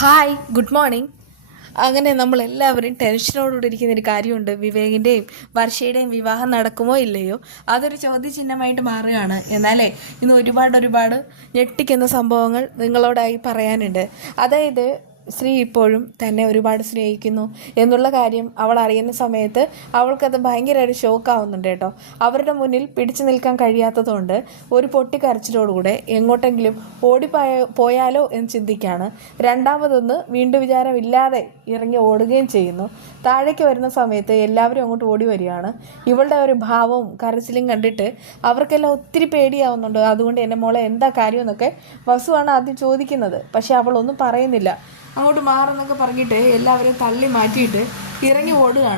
Hi, good morning. അങ്ങനെ നമ്മളെല്ലാവരും ടെൻഷനോടുകൂടി ഇരിക്കുന്നൊരു കാര്യമുണ്ട്. വിവേകിൻ്റെയും വർഷയുടെയും വിവാഹം നടക്കുമോ ഇല്ലയോ, അതൊരു ചോദ്യചിഹ്നമായിട്ട് മാറുകയാണ്. എന്നാലേ ഇന്ന് ഒരുപാട് ഞെട്ടിക്കുന്ന സംഭവങ്ങൾ നിങ്ങളോടായി പറയാനുണ്ട്. അതായത് ശ്രീ ഇപ്പോഴും തന്നെ ഒരുപാട് സ്നേഹിക്കുന്നു എന്നുള്ള കാര്യം അവൾ അറിയുന്ന സമയത്ത് അവൾക്കത് ഭയങ്കര ഒരു ഷോക്കാവുന്നുണ്ട് കേട്ടോ. അവരുടെ മുന്നിൽ പിടിച്ചു നിൽക്കാൻ കഴിയാത്തതുകൊണ്ട് ഒരു പൊട്ടിക്കരച്ചിലോടുകൂടെ എങ്ങോട്ടെങ്കിലും പോയാലോ എന്ന് ചിന്തിക്കുകയാണ്. രണ്ടാമതൊന്ന് വീണ്ടും വിചാരമില്ലാതെ ഇറങ്ങി ഓടുകയും ചെയ്യുന്നു. താഴേക്ക് വരുന്ന സമയത്ത് എല്ലാവരും അങ്ങോട്ട് ഓടി വരികയാണ്. ഇവളുടെ ഒരു ഭാവവും കരച്ചിലും കണ്ടിട്ട് അവർക്കെല്ലാം ഒത്തിരി പേടിയാവുന്നുണ്ട്. അതുകൊണ്ട് എൻ്റെ മോളെ എന്താ കാര്യം എന്നൊക്കെ വസുവാണ് ആദ്യം ചോദിക്കുന്നത്. പക്ഷെ അവളൊന്നും പറയുന്നില്ല. അങ്ങോട്ട് മാറുന്നൊക്കെ പറഞ്ഞിട്ട് എല്ലാവരും തള്ളി മാറ്റിയിട്ട് ഇറങ്ങി ഓടുക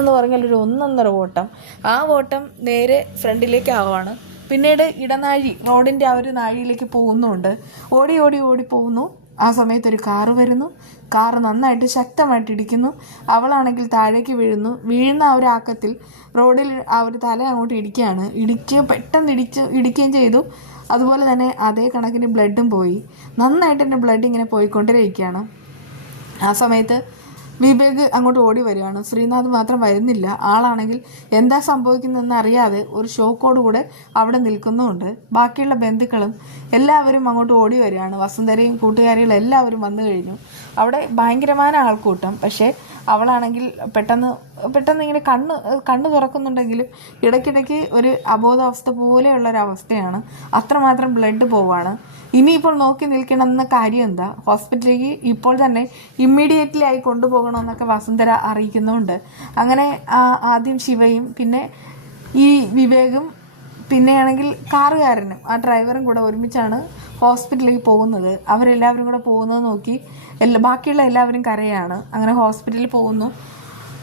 എന്ന് പറഞ്ഞാൽ ഒരു ഒന്നൊന്നര ഓട്ടം. ആ ഓട്ടം നേരെ ഫ്രണ്ടിലേക്ക് ആവുകയാണ്. പിന്നീട് ഇടനാഴി റോഡിൻ്റെ ആ ഒരു നാഴിയിലേക്ക് പോകുന്നുണ്ട്. ഓടി പോകുന്നു. ആ സമയത്ത് ഒരു കാറ് വരുന്നു. കാറ് നന്നായിട്ട് ശക്തമായിട്ട് ഇടിക്കുന്നു. അവളാണെങ്കിൽ താഴേക്ക് വീഴുന്ന ആ ഒരു ആക്കത്തിൽ റോഡിൽ ആ ഒരു തല അങ്ങോട്ട് ഇടിക്കുകയാണ്. പെട്ടെന്ന് ഇടിക്കുകയും ചെയ്തു. അതുപോലെ തന്നെ അതേ കണക്കിന് ബ്ലഡും പോയി. നന്നായിട്ട് എൻ്റെ ബ്ലഡ് ഇങ്ങനെ പോയിക്കൊണ്ടിരിക്കുകയാണ്. ആ സമയത്ത് വിവേക് അങ്ങോട്ട് ഓടി വരികയാണ്. ശ്രീനാഥ് മാത്രം വരുന്നില്ല. ആളാണെങ്കിൽ എന്താ സംഭവിക്കുന്നതെന്ന് അറിയാതെ ഒരു ഷോക്കോടുകൂടെ അവിടെ നിൽക്കുന്നുമുണ്ട്. ബാക്കിയുള്ള ബന്ധുക്കളും എല്ലാവരും അങ്ങോട്ട് ഓടി വരികയാണ്. വസുന്ധരയും കൂട്ടുകാരികളും എല്ലാവരും വന്നു കഴിഞ്ഞു. അവിടെ ഭയങ്കരമായ ആൾക്കൂട്ടം. പക്ഷേ അവളാണെങ്കിൽ പെട്ടെന്ന് ഇങ്ങനെ കണ്ണ് തുറക്കുന്നുണ്ടെങ്കിലും ഇടയ്ക്കിടയ്ക്ക് ഒരു അബോധാവസ്ഥ പോലെയുള്ളൊരവസ്ഥയാണ്. അത്രമാത്രം ബ്ലഡ് പോവാണ്. ഇനിയിപ്പോൾ നോക്കി നിൽക്കണമെന്ന കാര്യം എന്താ, ഹോസ്പിറ്റലിലേക്ക് ഇപ്പോൾ തന്നെ ഇമ്മീഡിയറ്റ്ലി ആയി കൊണ്ടുപോകണമെന്നൊക്കെ വസുന്ധര അറിയിക്കുന്നുണ്ട്. അങ്ങനെ ആദ്യം ശിവയും പിന്നെ ഈ വിവേകും പിന്നെയാണെങ്കിൽ കാറുകാരനും ആ ഡ്രൈവറും കൂടെ ഒരുമിച്ചാണ് ഹോസ്പിറ്റലിലേക്ക് പോകുന്നത്. അവരെല്ലാവരും കൂടെ പോകുന്നത് നോക്കി ബാക്കിയുള്ള എല്ലാവരും കരയാണ്. അങ്ങനെ ഹോസ്പിറ്റലിൽ പോകുന്നു.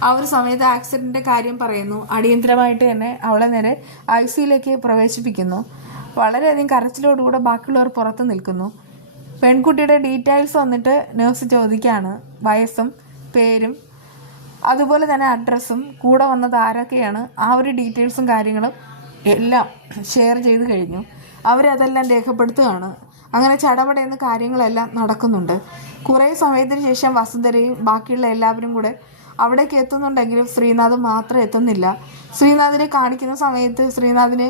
ആ ഒരു സമയത്ത് ആക്സിഡൻറ്റിൻ്റെ കാര്യം പറയുന്നു. അടിയന്തരമായിട്ട് തന്നെ അവളെ നേരെ ICUയിലേക്ക് പ്രവേശിപ്പിക്കുന്നു. വളരെയധികം കരച്ചിലോടുകൂടെ ബാക്കിയുള്ളവർ പുറത്ത് നിൽക്കുന്നു. പെൺകുട്ടിയുടെ ഡീറ്റെയിൽസ് വന്നിട്ട് നേഴ്സ് ചോദിക്കുകയാണ്. വയസ്സും പേരും അതുപോലെ തന്നെ അഡ്രസ്സും കൂടെ വന്നത് ആരൊക്കെയാണ്, ആ ഒരു ഡീറ്റെയിൽസും കാര്യങ്ങളും എല്ലാം ഷെയർ ചെയ്ത് കഴിഞ്ഞു. അവരതെല്ലാം രേഖപ്പെടുത്തുകയാണ്. അങ്ങനെ ചടപടയെന്ന കാര്യങ്ങളെല്ലാം നടക്കുന്നുണ്ട്. കുറേ സമയത്തിന് ശേഷം വസുന്ധരയും ബാക്കിയുള്ള എല്ലാവരും കൂടെ അവിടേക്ക് എത്തുന്നുണ്ടെങ്കിലും ശ്രീനാഥ് മാത്രം എത്തുന്നില്ല. ശ്രീനാഥിനെ കാണിക്കുന്ന സമയത്ത് ശ്രീനാഥിന്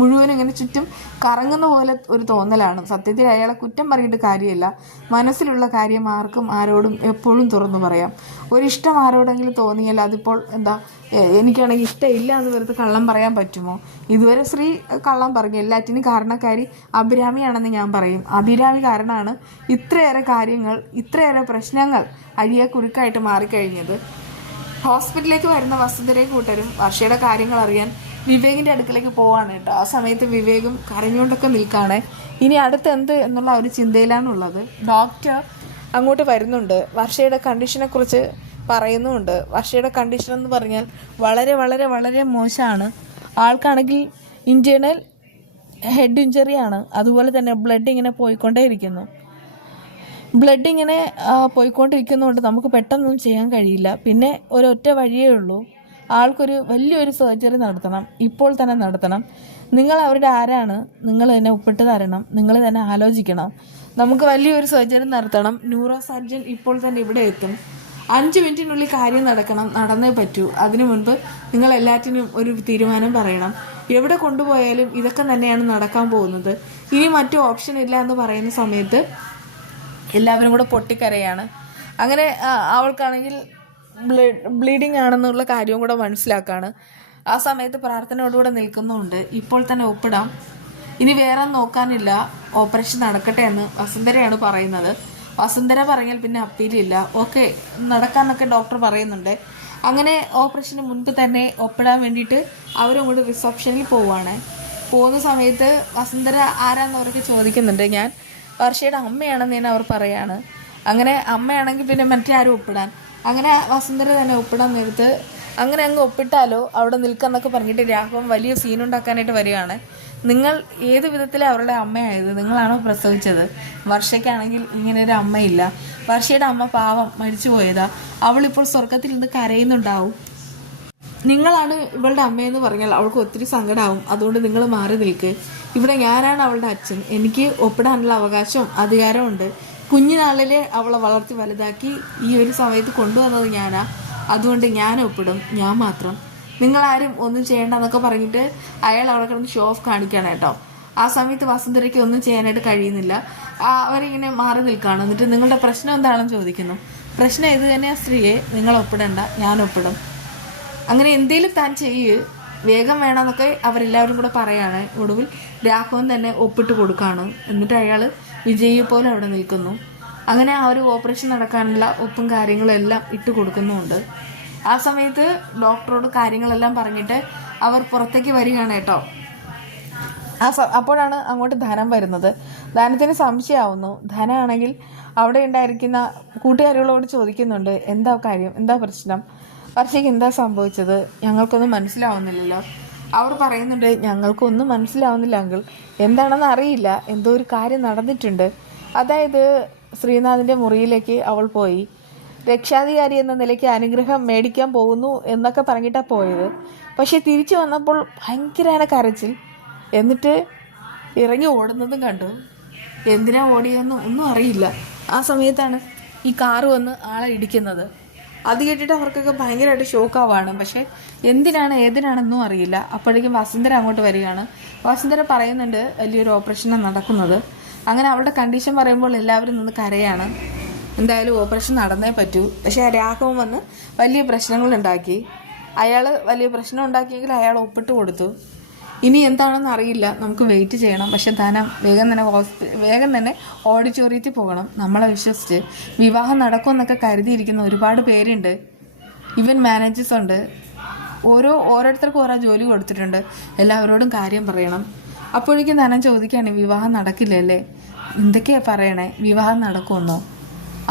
മുഴുവനും ഇങ്ങനെ ചുറ്റും കറങ്ങുന്ന പോലെ ഒരു തോന്നലാണ്. സത്യത്തിൽ അയാളെ കുറ്റം പറഞ്ഞിട്ട് കാര്യമില്ല. മനസ്സിലുള്ള കാര്യം ആരോടും എപ്പോഴും തുറന്നു പറയാം. ഒരിഷ്ടം ആരോടെങ്കിലും തോന്നിയാൽ അതിപ്പോൾ എനിക്കാണെങ്കിൽ ഇഷ്ടമില്ല എന്ന് വെറുതെ കള്ളം പറയാൻ പറ്റുമോ? ഇതുവരെ ശ്രീ കള്ളം പറഞ്ഞു. എല്ലാറ്റിനും കാരണക്കാരി അഭിരാമിയാണെന്ന് ഞാൻ പറയും. അഭിരാമി കാരണമാണ് ഇത്രയേറെ പ്രശ്നങ്ങൾ അഴിയക്കുരുക്കായിട്ട് മാറിക്കഴിഞ്ഞത്. ഹോസ്പിറ്റലിലേക്ക് വരുന്ന വസുന്ധരയും കൂട്ടരും വർഷയുടെ കാര്യങ്ങൾ അറിയാൻ വിവേകിൻ്റെ അടുക്കലേക്ക് പോവാണ് കേട്ടോ. ആ സമയത്ത് വിവേകും കരഞ്ഞുകൊണ്ടൊക്കെ നിൽക്കുകയാണ്. ഇനി അടുത്ത് എന്ത് എന്നുള്ള ഒരു ചിന്തയിലാണുള്ളത്. ഡോക്ടർ അങ്ങോട്ട് വരുന്നുണ്ട്. വർഷയുടെ കണ്ടീഷനെ കുറിച്ച് പറയുന്നുമുണ്ട്. വർഷയുടെ കണ്ടീഷൻ എന്ന് പറഞ്ഞാൽ വളരെ മോശമാണ്. ആൾക്കാണെങ്കിൽ ഇൻറ്റേർണൽ ഹെഡ് ഇഞ്ചറിയാണ്. അതുപോലെ തന്നെ ബ്ലഡ് ഇങ്ങനെ പോയിക്കൊണ്ടേയിരിക്കുന്നു. പോയിക്കൊണ്ടിരിക്കുന്നതുകൊണ്ട് നമുക്ക് പെട്ടെന്നൊന്നും ചെയ്യാൻ കഴിയില്ല. പിന്നെ ഒരൊറ്റ വഴിയേ ഉള്ളൂ. ആൾക്കൊരു വലിയൊരു സർജറി നടത്തണം, ഇപ്പോൾ തന്നെ നടത്തണം. നിങ്ങൾ അവരുടെ ആരാണ്, നിങ്ങൾ തന്നെ ഒപ്പിട്ട് തരണം, നിങ്ങൾ തന്നെ ആലോചിക്കണം. നമുക്ക് വലിയൊരു സർജറി നടത്തണം. ന്യൂറോ സർജൻ ഇപ്പോൾ തന്നെ ഇവിടെ എത്തും. 5 മിനിറ്റിനുള്ളിൽ കാര്യം നടന്നേ പറ്റൂ. അതിനു മുൻപ് നിങ്ങൾ എല്ലാറ്റിനും ഒരു തീരുമാനം പറയണം. എവിടെ കൊണ്ടുപോയാലും ഇതൊക്കെ തന്നെയാണ് നടക്കാൻ പോകുന്നത്. ഇനി മറ്റു ഓപ്ഷൻ ഇല്ല എന്ന് പറയുന്ന സമയത്ത് എല്ലാവരും കൂടെ പൊട്ടിക്കരയാണ്. അങ്ങനെ അവൾക്കാണെങ്കിൽ ബ്ലീഡിങ് ആണെന്നുള്ള കാര്യവും കൂടെ മനസ്സിലാക്കാണ്. ആ സമയത്ത് പ്രാർത്ഥനയോടുകൂടെ നിൽക്കുന്നുണ്ട്. ഇപ്പോൾ തന്നെ ഒപ്പിടാം, ഇനി വേറെ നോക്കാനില്ല, ഓപ്പറേഷൻ നടക്കട്ടെ എന്ന് വസുന്ധരയാണ് പറയുന്നത്. വസുന്ധര പറഞ്ഞാൽ പിന്നെ അപ്പീലില്ല. ഓക്കെ, നടക്കാമെന്നൊക്കെ ഡോക്ടർ പറയുന്നുണ്ട്. അങ്ങനെ ഓപ്പറേഷന് മുൻപ് തന്നെ ഒപ്പിടാൻ വേണ്ടിയിട്ട് അവരും കൂടെ റിസപ്ഷനിൽ പോകുന്ന സമയത്ത് വസുന്ധര ആരാന്നവരൊക്കെ ചോദിക്കുന്നുണ്ട്. ഞാൻ വർഷയുടെ അമ്മയാണെന്ന് ഞാൻ അവർ പറയാണ്. അങ്ങനെ അമ്മയാണെങ്കിൽ പിന്നെ മറ്റേ ആരും ഒപ്പിടാൻ. അങ്ങനെ വസുന്ധര തന്നെ ഒപ്പിടാൻ നേരത്ത് അങ്ങനെ അങ്ങ് ഒപ്പിട്ടാലോ അവിടെ നിൽക്കാന്നൊക്കെ പറഞ്ഞിട്ട് രാഘവൻ വലിയ സീനുണ്ടാക്കാനായിട്ട് വരികയാണ്. നിങ്ങൾ ഏത് വിധത്തിലാണ് അവരുടെ അമ്മയായത്? നിങ്ങളാണോ പ്രസവിച്ചത്? വർഷയ്ക്കാണെങ്കിൽ ഇങ്ങനെ ഒരു അമ്മയില്ല. വർഷയുടെ അമ്മ പാവം മരിച്ചു പോയതാ. അവളിപ്പോൾ സ്വർഗത്തിൽ നിന്ന് കരയുന്നുണ്ടാവും. നിങ്ങളാണ് ഇവളുടെ അമ്മയെന്ന് പറഞ്ഞാൽ അവൾക്ക് ഒത്തിരി സങ്കടമാവും. അതുകൊണ്ട് നിങ്ങൾ മാറി നിൽക്ക്. ഇവിടെ ഞാനാണ് അവളുടെ അച്ഛൻ. എനിക്ക് ഒപ്പിടാനുള്ള അവകാശവും അധികാരമുണ്ട്. കുഞ്ഞുനാളിലെ അവളെ വളർത്തി വലുതാക്കി ഈ ഒരു സമയത്ത് കൊണ്ടുവന്നത് ഞാനാ, അതുകൊണ്ട് ഞാൻ ഒപ്പിടും, ഞാൻ മാത്രം, നിങ്ങളാരും ഒന്നും ചെയ്യേണ്ടെന്നൊക്കെ പറഞ്ഞിട്ട് അയാൾ അവിടെ കിടന്ന് ഷോ ഓഫ് കാണിക്കുകയാണ് കേട്ടോ. ആ സമയത്ത് വസുന്ധരയ്ക്ക് ഒന്നും ചെയ്യാനായിട്ട് കഴിയുന്നില്ല. അവരിങ്ങനെ മാറി നിൽക്കുകയാണ്. എന്നിട്ട് നിങ്ങളുടെ പ്രശ്നം എന്താണെന്ന് ചോദിക്കുന്നു. പ്രശ്നം ഇത് തന്നെയാ സ്ത്രീയെ, നിങ്ങൾ ഒപ്പിടണ്ട, ഞാൻ ഒപ്പിടും, അങ്ങനെ എന്തേലും താൻ ചെയ്യ്, വേഗം വേണമെന്നൊക്കെ അവരെല്ലാവരും കൂടെ പറയാണ്. ഒടുവിൽ രാഘവൻ തന്നെ ഒപ്പിട്ട് കൊടുക്കുകയാണ്. എന്നിട്ട് അയാൾ വിജയിയെ പോലെ അവിടെ നിൽക്കുന്നു. അങ്ങനെ ആ ഒരു ഓപ്പറേഷൻ നടക്കാനുള്ള ഒപ്പും കാര്യങ്ങളും എല്ലാം ഇട്ട് കൊടുക്കുന്നുമുണ്ട്. ആ സമയത്ത് ഡോക്ടറോട് കാര്യങ്ങളെല്ലാം പറഞ്ഞിട്ട് അവർ പുറത്തേക്ക് വരികയാണ് കേട്ടോ. അപ്പോഴാണ് അങ്ങോട്ട് ധനം വരുന്നത്. ധനത്തിന് സംശയമാവുന്നു. ധനാണെങ്കിൽ അവിടെ ഉണ്ടായിരിക്കുന്ന കൂട്ടുകാരികളോട് ചോദിക്കുന്നുണ്ട്, എന്താ കാര്യം, എന്താ പ്രശ്നം, വർഷയ്ക്ക് എന്താ സംഭവിച്ചത്, ഞങ്ങൾക്കൊന്നും മനസ്സിലാവുന്നില്ലല്ലോ. അവർ പറയുന്നുണ്ട്, ഞങ്ങൾക്കൊന്നും മനസ്സിലാവുന്നില്ല അങ്കിൾ, എന്താണെന്ന് അറിയില്ല, എന്തോ ഒരു കാര്യം നടന്നിട്ടുണ്ട്. അതായത് ശ്രീനാഥിൻ്റെ മുറിയിലേക്ക് അവൾ പോയി, രക്ഷാധികാരി എന്ന നിലയ്ക്ക് അനുഗ്രഹം മേടിക്കാൻ പോകുന്നു എന്നൊക്കെ പറഞ്ഞിട്ടാണ് പോയത്. പക്ഷെ തിരിച്ചു വന്നപ്പോൾ ഭയങ്കര കരച്ചിൽ, എന്നിട്ട് ഇറങ്ങി ഓടുന്നതും കണ്ടു. എന്തിനാ ഓടിയെന്നും ഒന്നും അറിയില്ല. ആ സമയത്താണ് ഈ കാറ് വന്ന് ആളെ ഇടിക്കുന്നത്. അത് കേട്ടിട്ട് അവർക്കൊക്കെ ഭയങ്കരമായിട്ട് ഷോക്കാവാണ്. പക്ഷെ എന്തിനാണ് ഏതിനാണെന്നും അറിയില്ല. അപ്പോഴേക്കും വസുന്ധര അങ്ങോട്ട് വരികയാണ്. വസുന്ധര പറയുന്നുണ്ട് വലിയൊരു ഓപ്പറേഷനാണ് നടക്കുന്നത്. അങ്ങനെ അവളുടെ കണ്ടീഷൻ പറയുമ്പോൾ എല്ലാവരും നിന്ന് കരയാണ്. എന്തായാലും ഓപ്പറേഷൻ നടന്നേ പറ്റൂ. പക്ഷെ രാഘവൻ വന്ന് വലിയ പ്രശ്നങ്ങളുണ്ടാക്കി. അയാൾ വലിയ പ്രശ്നം ഉണ്ടാക്കിയെങ്കിൽ അയാൾ ഒപ്പിട്ട് കൊടുത്തു. ഇനി എന്താണെന്ന് അറിയില്ല, നമുക്ക് വെയിറ്റ് ചെയ്യണം. പക്ഷെ ധനം വേഗം തന്നെ ഓഡിറ്റോറിയത്തിൽ പോകണം. നമ്മളെ വിശ്വസിച്ച് വിവാഹം നടക്കുമെന്നൊക്കെ കരുതിയിരിക്കുന്ന ഒരുപാട് പേരുണ്ട്. ഈവൻ മാനേജേഴ്സ് ഉണ്ട്. ഓരോരുത്തർക്കും ഓരോ ജോലി കൊടുത്തിട്ടുണ്ട്. എല്ലാവരോടും കാര്യം പറയണം. അപ്പോഴേക്കും ധനം ചോദിക്കുകയാണ്, വിവാഹം നടക്കില്ലല്ലേ, എന്തൊക്കെയാണ് പറയണേ, വിവാഹം നടക്കുമെന്നോ?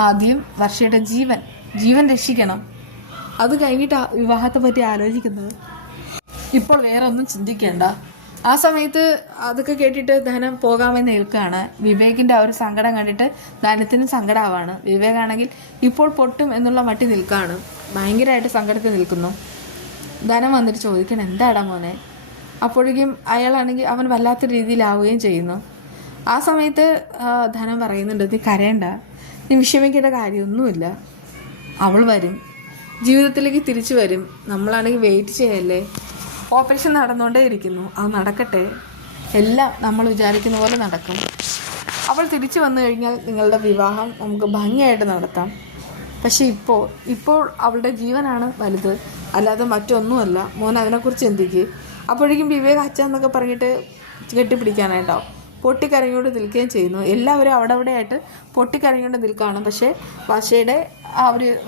ആദ്യം വർഷയുടെ ജീവൻ രക്ഷിക്കണം, അത് കഴിഞ്ഞിട്ട് വിവാഹത്തെ പറ്റി ആലോചിക്കുന്നത്. ഇപ്പോൾ വേറെ ഒന്നും ചിന്തിക്കേണ്ട. ആ സമയത്ത് അതൊക്കെ കേട്ടിട്ട് ധനം പോകാമെന്ന് നിൽക്കുകയാണ്. വിവേകിൻ്റെ ആ ഒരു സങ്കടം കണ്ടിട്ട് ധനത്തിനും സങ്കടമാവാണ്. വിവേകാണെങ്കിൽ ഇപ്പോൾ പൊട്ടും എന്നുള്ള മട്ടി നിൽക്കുകയാണ്. ഭയങ്കരമായിട്ട് സങ്കടത്തിൽ നിൽക്കുന്നു. ധനം വന്നിട്ട് ചോദിക്കണം, എന്താടാ മോനെ? അപ്പോഴേക്കും അയാളാണെങ്കിൽ അവൻ വല്ലാത്ത രീതിയിലാവുകയും ചെയ്യുന്നു. ആ സമയത്ത് ധനം പറയുന്നുണ്ട്, നീ കരയണ്ട, നീ വിഷമിക്കേണ്ട കാര്യമൊന്നുമില്ല, അവൾ വരും, ജീവിതത്തിലേക്ക് തിരിച്ചു വരും, നമ്മളാണെങ്കിൽ വെയിറ്റ് ചെയ്യല്ലേ, ഓപ്പറേഷൻ നടന്നുകൊണ്ടേ ഇരിക്കുന്നു, അത് നടക്കട്ടെ, എല്ലാം നമ്മൾ വിചാരിക്കുന്ന പോലെ നടക്കും, അവൾ തിരിച്ചു വന്നു കഴിഞ്ഞാൽ നിങ്ങളുടെ വിവാഹം നമുക്ക് ഭംഗിയായിട്ട് നടത്താം. പക്ഷെ ഇപ്പോൾ അവളുടെ ജീവനാണ് വലുത്, അല്ലാതെ മറ്റൊന്നുമല്ല, മോൻ അതിനെക്കുറിച്ച് ചിന്തിക്കുക. അപ്പോഴേക്കും വിവേക് അച്ഛൻ എന്നൊക്കെ പറഞ്ഞിട്ട് കെട്ടിപ്പിടിക്കാനായിട്ടോ പൊട്ടിക്കരഞ്ഞുകൊണ്ട് നിൽക്കുകയും ചെയ്യുന്നു. എല്ലാവരും അവിടെ ആയിട്ട് പൊട്ടിക്കരഞ്ഞുകൊണ്ട് നിൽക്കുകയാണ്. പക്ഷേ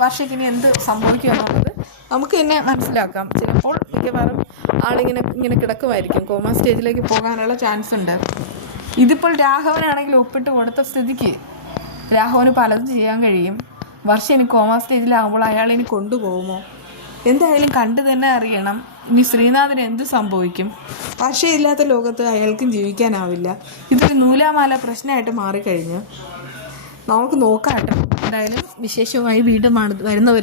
വർഷയ്ക്കിനി എന്ത് സംഭവിക്കുമെന്നുള്ളത് നമുക്ക് തന്നെ മനസ്സിലാക്കാം. ചിലപ്പോൾ മിക്കവാറും ആളിങ്ങനെ കിടക്കുമായിരിക്കും, കോമ സ്റ്റേജിലേക്ക് പോകാനുള്ള ചാൻസ് ഉണ്ട്. ഇതിപ്പോൾ രാഘവനാണെങ്കിൽ ഒപ്പിട്ട് കൊടുത്ത സ്ഥിതിക്ക് രാഘവന് പലതും ചെയ്യാൻ കഴിയും. വർഷം ഇനി കോമ സ്റ്റേജിലാകുമ്പോൾ അയാളിനി കൊണ്ടുപോകുമോ? എന്തായാലും കണ്ടു തന്നെ അറിയണം ഇനി ശ്രീനാഥിന് എന്ത് സംഭവിക്കും. വർഷയില്ലാത്ത ലോകത്ത് അയാൾക്കും ജീവിക്കാനാവില്ല. ഇതൊരു നൂലാമാല പ്രശ്നമായിട്ട് മാറിക്കഴിഞ്ഞു. നമുക്ക് നോക്കാം കേട്ടോ. എന്തായാലും വിശേഷവുമായി വീണ്ടും വരുന്നവർ